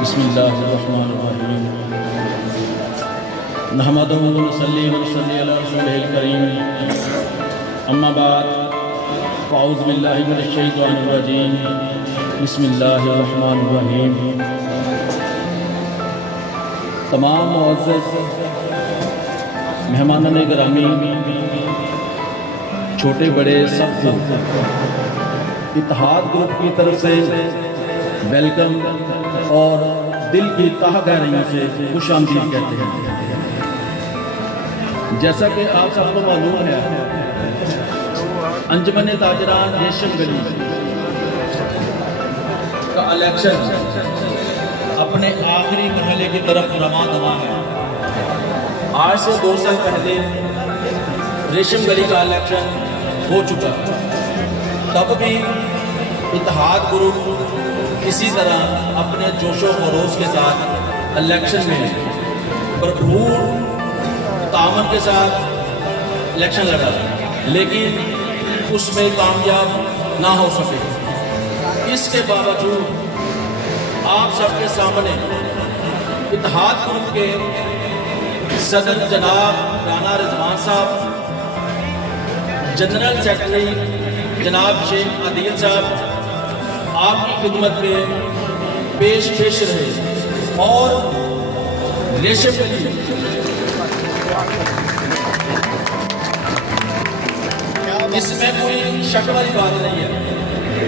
بسم اللہ الرحمن الرحیم نحمدہ و نصلی علی رسولہ الکریم اما بعد فاعوذ باللہ من الشیطان الرجیم بسم اللہ الرحمن الرحیم۔ تمام معزز مہمانان گرامی، چھوٹے بڑے سب کو اتحاد گروپ کی طرف سے ویلکم اور دل کی تہ گہرائیوں سے خوش آمدید کہتے ہیں۔ جیسا کہ آپ سب کو معلوم ہے، انجمن تاجران ریشم گلی کا الیکشن اپنے آخری مرحلے کی طرف رواں دواں ہے۔ آج سے 2 سال پہلے ریشم گلی کا الیکشن ہو چکا، تب بھی اتحاد گروپ اسی طرح اپنے جوش و خروش کے ساتھ الیکشن میں بھرپور تعاون کے ساتھ الیکشن لڑا، لیکن اس میں کامیاب نہ ہو سکے۔ اس کے باوجود آپ سب کے سامنے اتحاد گروپ کے صدر جناب رانا رضوان صاحب، جنرل سیکرٹری جناب شیخ عادل صاحب آپ کی خدمت میں پیش رہے، اور ریشم گلی اس میں کوئی شک والی بات نہیں ہے۔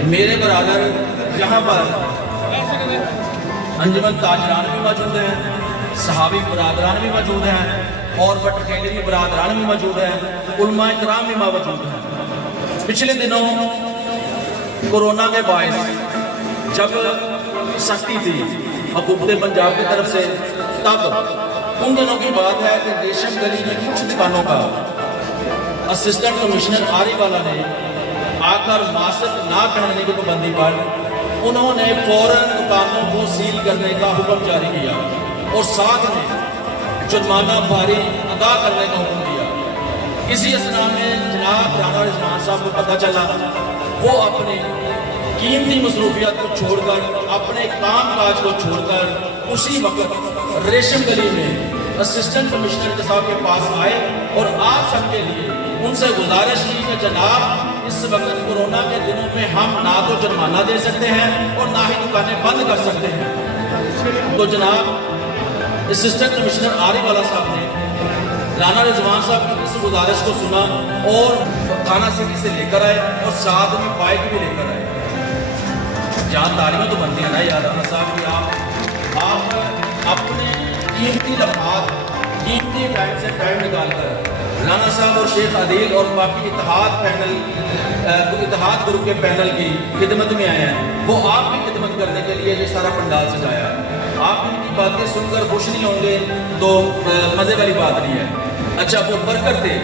میرے برادر یہاں پر انجمن تاجران بھی موجود ہیں، صحابی برادران بھی موجود ہیں، اور بٹخیلوی برادران بھی موجود ہیں، علماء کرام بھی موجود ہیں۔ پچھلے دنوں کورونا کے باعث جب سختی تھی حکومت پنجاب کی طرف سے، تب ان دنوں کی بات ہے کہ ریشم گلی میں کچھ دکانوں کا اسسٹنٹ کمشنر آری والا نے آ کر ماسک نہ پہننے کی پابندی پر انہوں نے فوراً دکانوں کو سیل کرنے کا حکم جاری کیا، اور ساتھ میں جرمانہ بھاری ادا کرنے کا حکم دیا۔ اسی اثناء میں جناب رانا رضوان صاحب کو پتہ چلا، وہ اپنے قیمتی مصروفیات کو چھوڑ کر، اپنے کام کاج کو چھوڑ کر اسی وقت ریشم گلی میں اسسٹنٹ کمشنر کے صاحب کے پاس آئے، اور آپ سب کے لیے ان سے گزارش کی کہ جناب اس وقت کورونا کے دنوں میں ہم نہ تو جرمانہ دے سکتے ہیں اور نہ ہی دکانیں بند کر سکتے ہیں۔ تو جناب اسسٹنٹ کمشنر آری والا صاحب نے رانا رضوان صاحب کی اس گزارش کو سنا اور تھانہ سٹی سے لے کر آئے، اور ساتھ میں بائک بھی لے کر آئے۔ جہاں تعلیمیں تو بنتی ہیں نا یار رانا صاحب کی، آپ اپنے قیمتی لمحات، قیمتی ٹائم سے ٹائم نکال کر رانا صاحب اور شیخ عادل اور باقی اتحاد گروپ کے پینل کی خدمت میں آئے ہیں۔ وہ آپ کی خدمت کرنے کے لیے یہ سارا پنڈال سجایا ہے۔ آپ ان کی باتیں سن کر خوش نہیں ہوں گے تو مزے والی بات نہیں ہے۔ اچھا، وہ ورکر تھے،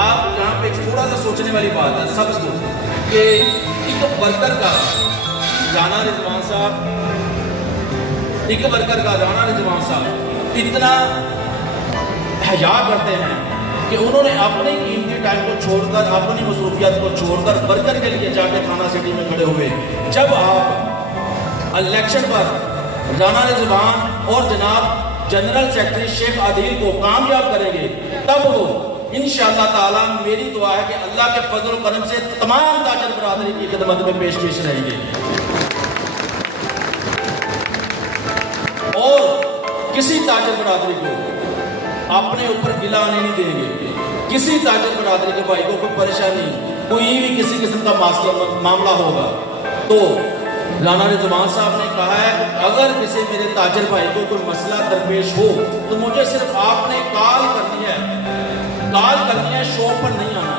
آپ یہاں پہ تھوڑا سا سوچنے والی بات ہے سب کو کہ ایک ورکر کا رانا رضوان صاحب اتنا حیا کرتے ہیں کہ انہوں نے اپنے قیمتی ٹائم کو چھوڑ کر، اپنی مصروفیات کو چھوڑ کر ورکر کے لیے جا کے تھانہ سٹی میں کھڑے ہوئے۔ جب آپ الیکشن پر رانا رضوان اور جناب جنرل سیکرٹری شیخ عادل کو کامیاب کریں گے، تب وہ انشاءاللہ تعالیٰ، میری دعا ہے کہ اللہ کے فضل و کرم سے تمام تاجر برادری کی خدمت میں پیش رہیں گے، اور کسی تاجر برادری کو اپنے اوپر گلہ آنے نہیں دیں گے۔ کسی تاجر برادری کے بھائی کو کوئی پریشانی، کوئی بھی کسی قسم کا معاملہ ہوگا تو رانا رضوان صاحب نے کہا ہے کہ اگر کسی میرے تاجر بھائی کو کوئی مسئلہ درپیش ہو تو مجھے صرف آپ نے کال کرنی ہے، شو پر نہیں آنا۔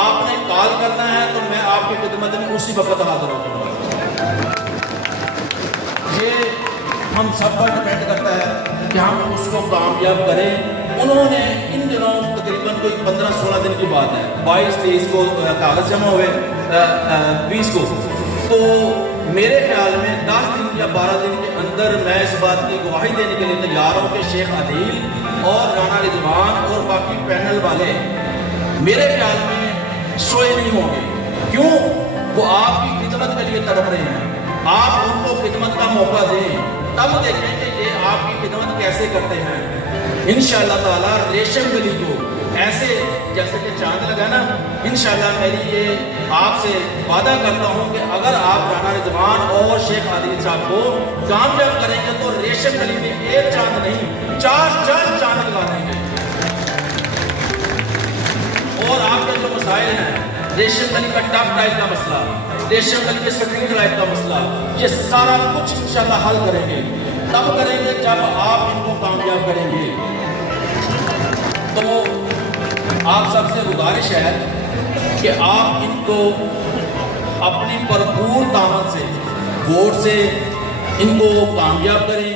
آپ نے کال کرنا ہے تو میں آپ کی خدمت میں اسی وقت حاضر ہوں گا۔ یہ ہم سب پر ڈیپینڈ کرتا ہے کہ ہم اس کو کامیاب کریں۔ انہوں نے ان دنوں تقریباً کوئی 15-16 دن کی بات ہے، 22-23 کو کاغذ جمع ہوئے، 20 کو، تو میرے خیال میں 10 دن یا 12 دن کے اندر میں اس بات کی گواہی دینے کے لیے تیار ہوں کہ شیخ عادل اور رانا رضوان اور باقی پینل والے میرے خیال میں سوئے نہیں ہوں گے۔ کیوں؟ وہ آپ کی خدمت کے لیے تڑپ رہے ہیں، آپ ان کو خدمت کا موقع دیں۔ تب دیکھیں کہ یہ آپ کی خدمت کیسے کرتے ہیں انشاءاللہ تعالیٰ ریشم گلی کو ایسے جیسے کہ چاند لگا نا انشاءاللہ میری یہ آپ سے وعدہ کرتا ہوں کہ اگر آپ رانا رضوان اور شیخ عادل صاحب کو کامیاب کریں گے تو ریشم گلی میں ایک چاند نہیں 4 چاند لگا دیں گے اور آپ کے جو مسائل ہیں ریشم گلی کا ٹف ٹائپ کا مسئلہ ریشم گلی کے سٹرنگ ٹائپ کا مسئلہ یہ سارا کچھ انشاءاللہ حل کریں گے تب کریں گے جب آپ ان کو کامیاب کریں گے تو آپ سب سے گزارش ہے کہ آپ ان کو اپنی بھرپور طاقت سے ووٹ سے ان کو کامیاب کریں